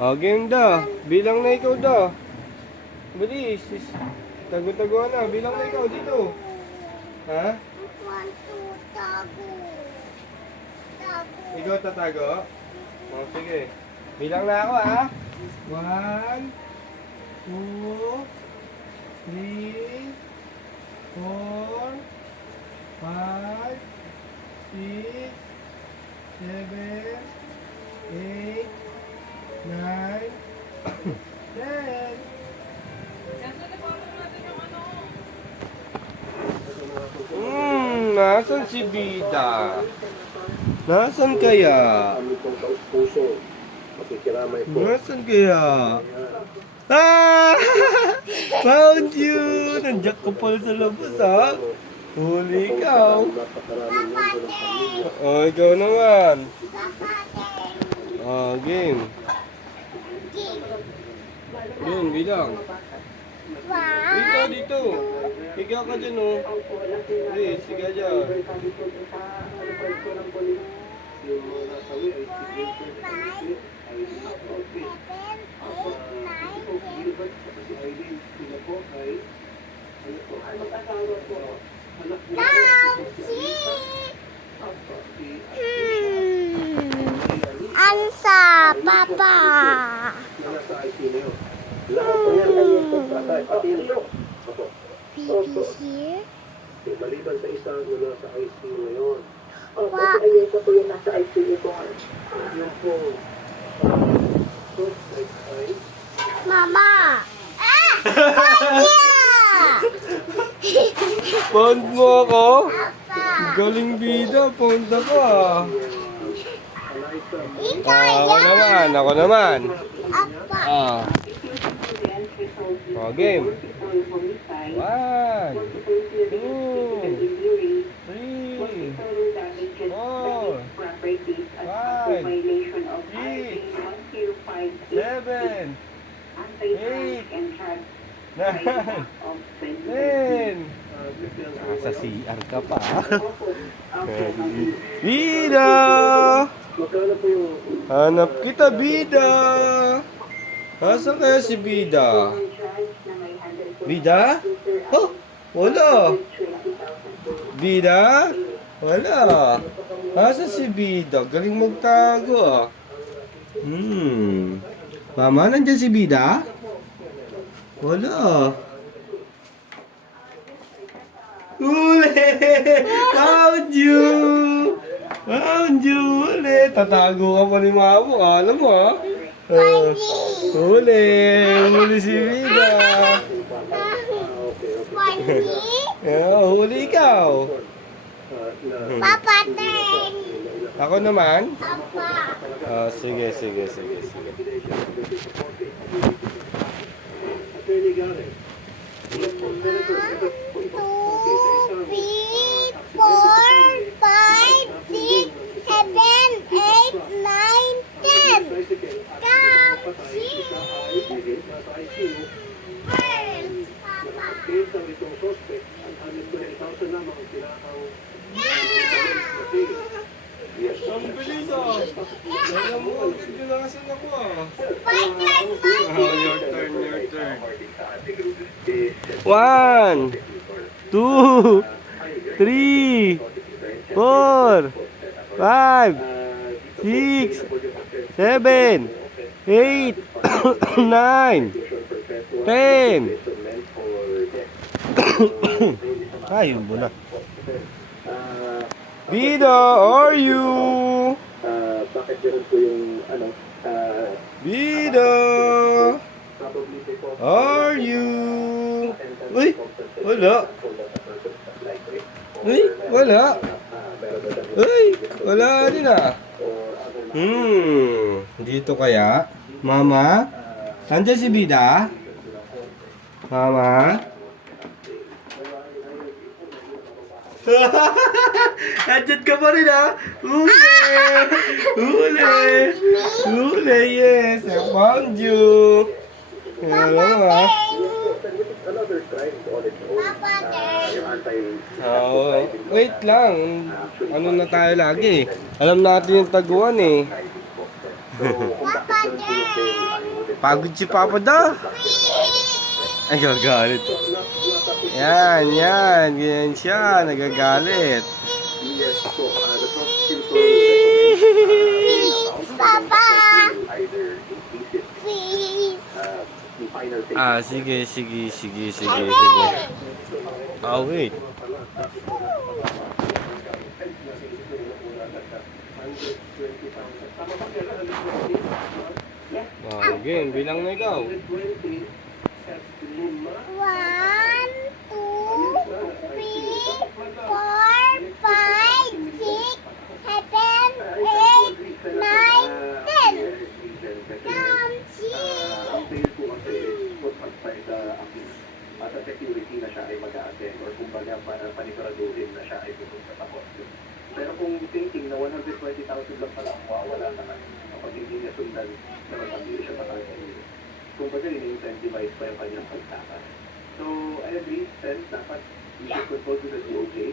Game daw. Bilang na ikaw daw. Bilis. Tago-taguan na. Bilang na ikaw dito. Ha? Ikaw tatago? Sige. Bilang na ako, ha? 1, 2, 3, 4, 5, 6, 7, 8, 9, 10. Nasaan si Bida? Nasaan kaya? Nasaan kaya? Ah! Found you! Nandiyan ka pala sa labas, ha? Huli ikaw. Ikaw naman. Game. Yun, bilang. Dito. Higa ka dyan, oh. Please, higa dyan. 安sa papa. Baby here? Maliban sa isa na nasa ICU ngayon. Kasi ayun sa po yung nasa ICU ko. Yung po. Mama! Ah! Pound mo ako? Papa! Galing Bida, pound ako, ah. Ikaw Ako naman. Apa! Game. 1, 2, 3, 4, 5, 6, 7, 8, 9, 10. Sa CR ka pa. Bida! Hanap kita, Bida! Nasaan kaya si Bida? Bida? Oh, wala. Bida? Wala. Nasaan si Bida? Galing magtago, ah. Mama, nandiyan si Bida? Wala. Uli! Found you! Found you! Uli! Tatago ka pa ni Mamo, alam mo, ha? Uli! Huli si Bida! Huli ikaw! Papa ten! Ako naman? Papa! Sige. Ang bilis, ah. Alam mo, nagdalasan ako, ah. Your turn. 1, 2, 3, 4, 5, 6, 7, 8, 9, 10. Ayun mo na. Bida, are you? Bakit ganun po yung Bida, are you? Uy, wala. Wala din, ah. Dito kaya? Mama? Nandiyan si Bida? Mama? Nandiyan ka pa rin, ha? Huli, yes. I found you. Alam mo, ha? Papa ten! Wait lang. Ano na tayo lagi? Alam natin yung taguan, eh. Papa Pagod si Papa da. Ay, gagalit. Yan, yan. Ganyan siya. Nagagalit. Papa! Please! Ah, sige. Ah, wait. Ah, again, bilang na ikaw. 1, 2, 3, 4, 5, 6, 7, 8, 9, 10. At ang security na siya ay mag-a-attend or kumbaga para paniguraduhin na siya ay pupunta sa hospital. Pero kung thinking na 120,000 lang pala ang mawawala sa kanya kapag hindi niya sundan na mag-appeal siya sa kanya, kumbaga ini-incentivize pa yung kanyang pagtaka. So, I agree, then dapat we should propose to the DOJ,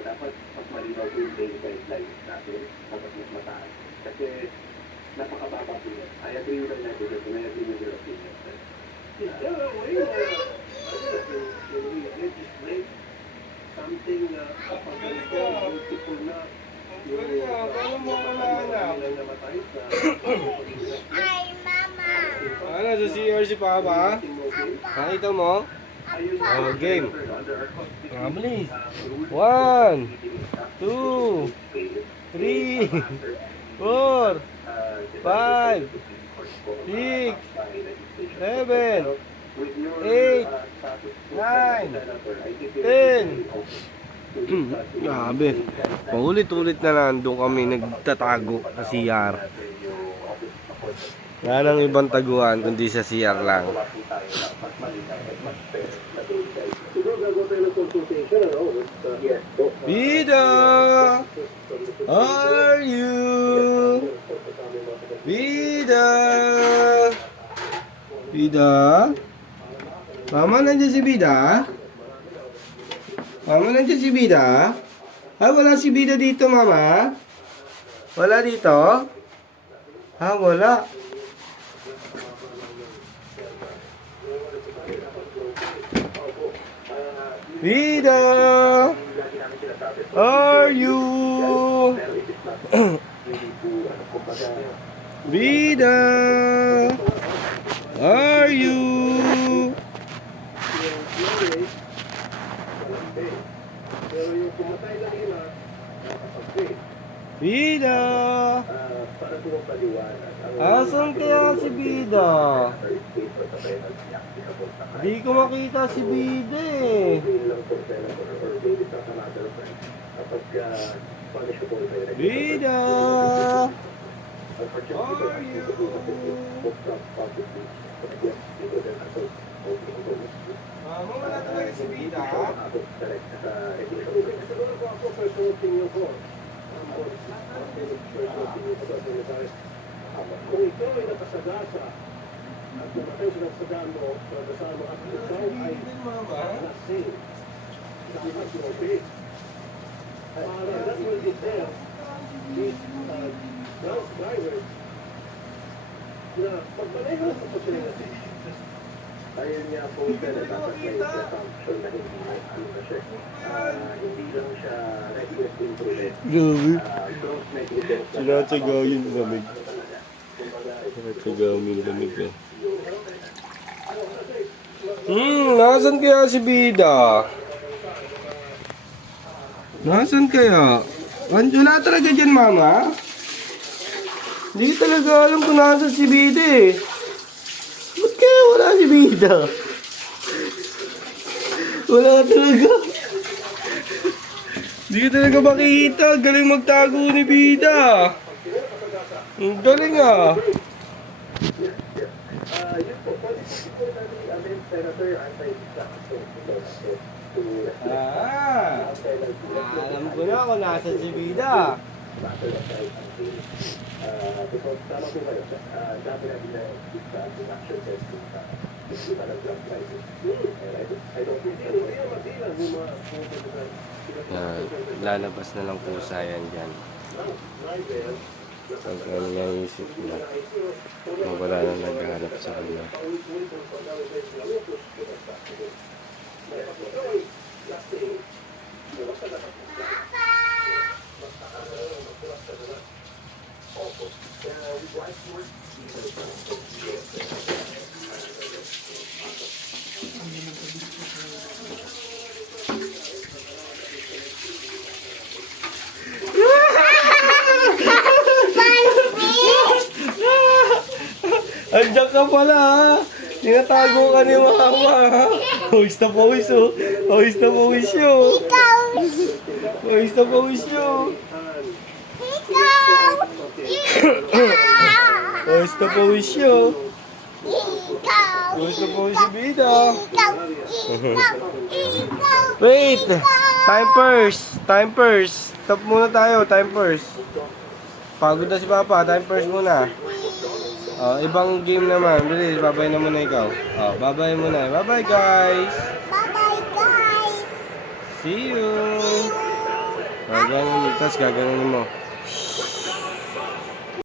dapat mas malinaw po yung bail guidelines natin, dapat mas mataas. Kasi napakababa po yun. I agree with the negligence and I agree with your opinion. Is there a way when we legislate something na kapag ganito, multiple na namatay sa Ay, Mama! Ano, sa CR si Papa? Nakita mo? Oh, game. Ah, bilis. 1, 2, 3, 4, 5, 6, 7, 8, 9, 10. Grabe. Paulit-ulit na lang doon kami nagtatago sa CR. Wala nang ibang taguan kundi sa CR lang. Bida! Are you? Bida! Bida? Mama, nandiyan si Bida? Mama, nandiyan si Bida? Ah, wala si Bida dito, Mama? Wala dito? Ah, wala. Bida! Are you? Bida! Are you? Bida! Asan kaya si Bida? Di ko makita si Bida eh. Bida! Are you? Mama, wala talaga si Bida? Kung ikaw ay nakasagasa at namatay sa nagsagaan mo, pagkasama at ikaw ay lasing, dapat sumabit. Para that will deter these drunk drivers na pagmaneho sa posibility. Ayun niya po siya na dapat may assumption na hindi na siya. Hindi lang siya reckless imprudent. Grabe. Gross negligence. Sinatsaga yun lamig. Sinatsaga yung lamig yan. Nasaan kaya si Bida? Nasaan kaya? Wala talaga dyan, Mama? Hindi talaga alam kung nasaan si Bida eh. Ba't kaya wala si Bida? Wala talaga. Hindi ko talaga makita. Galing magtago ni Bida. Ang galing ah. Alam ko na kung nasa si Bida. Lalabas na lang po sa yan dyan. Pagka naisip na, wala na naghahanap sa kanya. Andiyan ka pala ha! Tinatago ka ni mama ha! Pawis na pawis oh! Pawis na pawis yun! Ikaw! Pawis na pawis yun! Ikaw! Pawis na pawis yun! Ikaw! Pawis na pawis si Bida! Ikaw! Ikaw! Wait! Time first! Time first! Stop muna tayo, time first. Pagod na si Papa, time first muna. Ibang game naman. Bilis, babay na muna ikaw. Babay muna. Bye-bye guys! Bye-bye, guys! See you! Gaganon, tapos gaganon mo.